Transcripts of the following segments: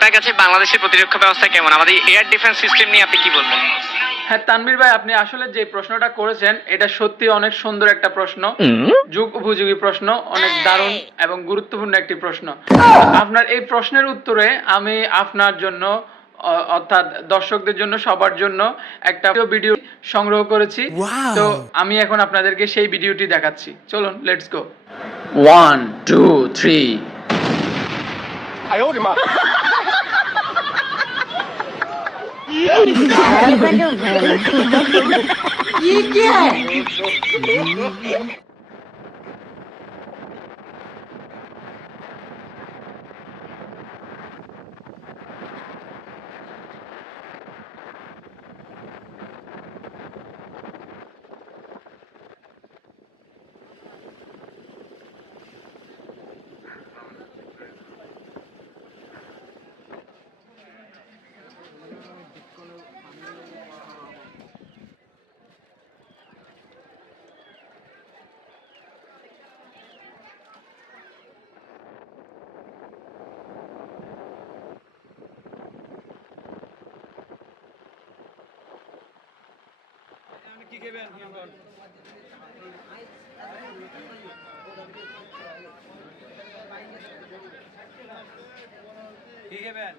আপনার কাছে বাংলাদেশের প্রতিরক্ষা ব্যবস্থা কেমন? আমাদের এয়ার ডিফেন্স সিস্টেম নিয়ে আপনি কি বলবেন? হ্যাঁ তানভীর ভাই, আপনি আসলে যে প্রশ্নটা করেছেন এটা সত্যি অনেক সুন্দর একটা প্রশ্ন, যুগ উপযোগী প্রশ্ন, অনেক দারুণ এবং গুরুত্বপূর্ণ একটি প্রশ্ন। আপনার এই প্রশ্নের উত্তরে আমি আপনার জন্য অর্থাৎ দর্শকদের জন্য, সবার জন্য একটা ভিডিও সংগ্রহ করেছি। তো আমি এখন আপনাদেরকে সেই ভিডিওটি দেখাচ্ছি, চলুন লেটস গো। 1 2 3। ये क्या है? কি খাবেন? কি খাবেন?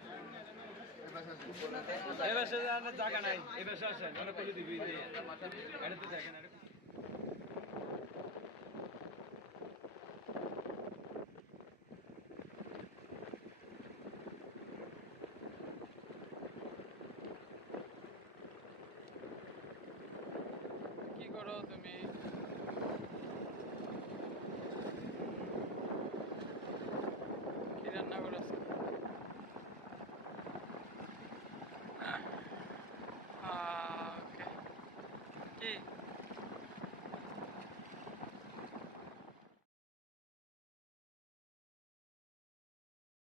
এবার জায়গা নাই, এবার আসেন, অনেক করে দিবি। এটা তো দেখেন।